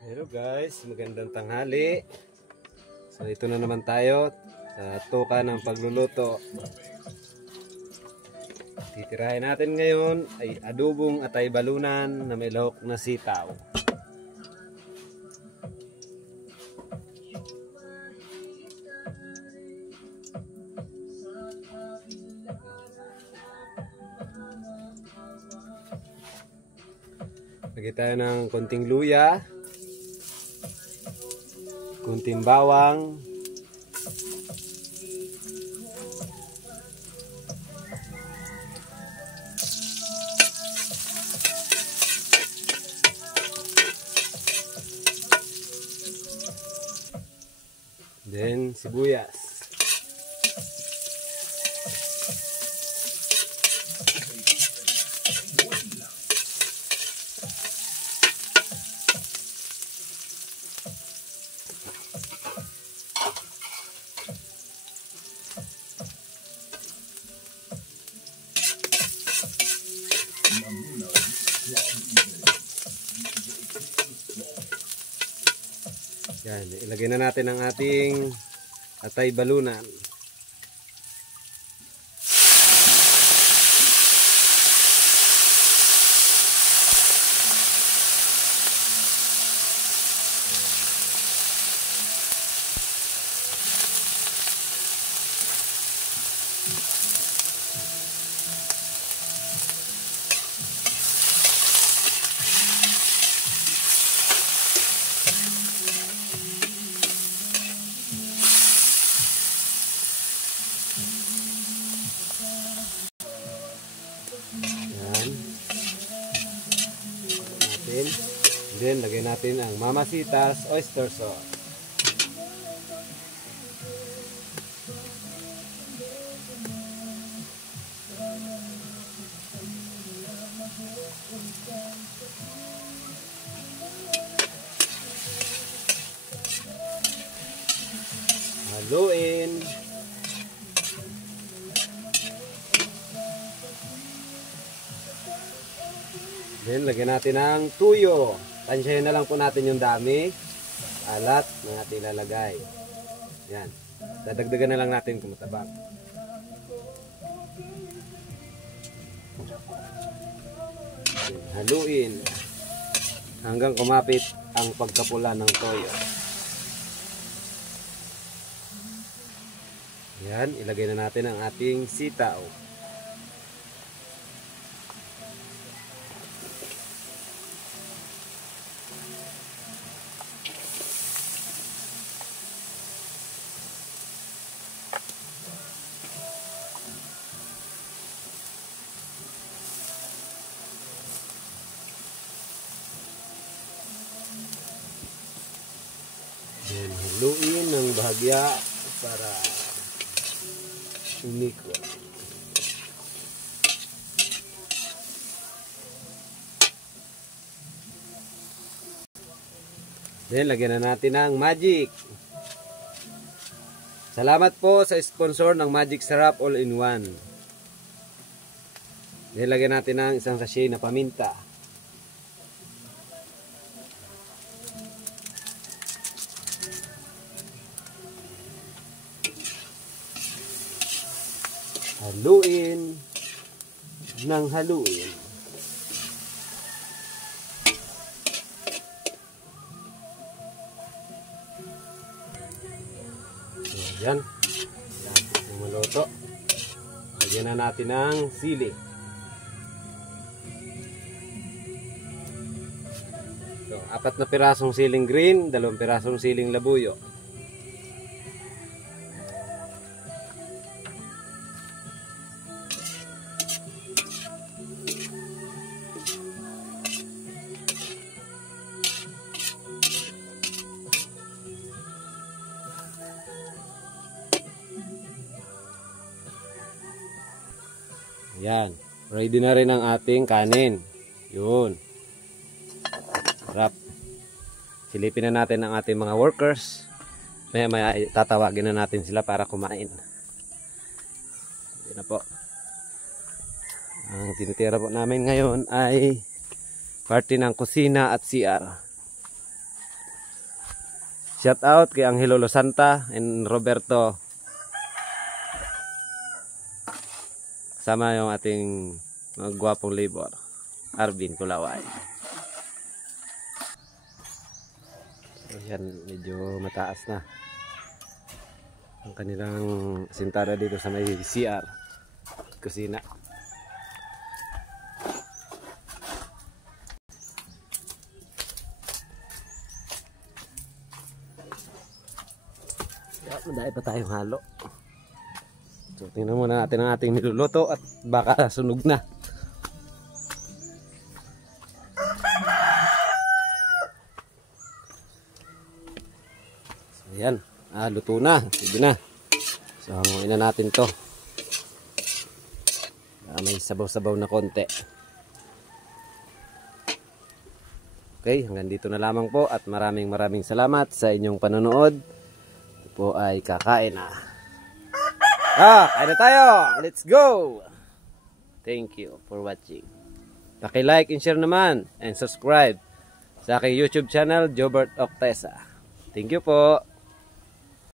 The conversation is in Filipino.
Hello guys, magandang tanghali. So ito na naman tayo sa tuka ng pagluluto. Titirahin natin ngayon ay adobong atay balunan na may lahok na sitaw. Lagyan tayo ng konting luya, konting bawang, then sibuyas. Yan, ilagay na natin ang ating atay balunan. Then lagay natin ang Mamacita's oyster sauce. Haluin. Then lagyan natin ang tuyo. Tansyahin na lang po natin yung dami, alat na natin ilalagay. Yan. Dadagdagan na lang natin kung matabang. Haluin hanggang kumapit ang pagkapula ng toyo. Yan. Ilagay na natin ang ating sitaw. Haluin ng bahagya para umiko. Then lagyan na natin ng magic. Salamat po sa sponsor ng Magic Sarap All-in-One. Then lagyan natin ng isang sachet na paminta. Haluin ng haluin. So, yan. Tapos na maluto. Lagyan na natin ng sili. So, 4 na pirasong siling green, 2 pirasong siling labuyo. Yan. Ready na rin ang ating kanin. Yun. Sarap. Silipin na natin ang ating mga workers. Maya tatawagin na natin sila para kumain. Yan na po. Ang tinitira po namin ngayon ay parte ng kusina at CR. Shout out kay Angelo Losanta and Roberto. Kasama yung ating mga gwapong labor. Arvin Kulaway. Ayan, medyo mataas na ang kanilang sintada dito sa may CR kusina. Madami pa tayong halo. So tingnan muna natin ang ating niluluto at baka sunog na. So yan, luto na, sige na. So hanguin na natin to. May sabaw-sabaw na konti. Okay, hanggang dito na lamang po at maraming salamat sa inyong panonood. Po ay kakain na. Kain na tayo. Let's go. Thank you for watching. Paki-like and share naman and subscribe sa aking YouTube channel, Jobert Octesa. Thank you po.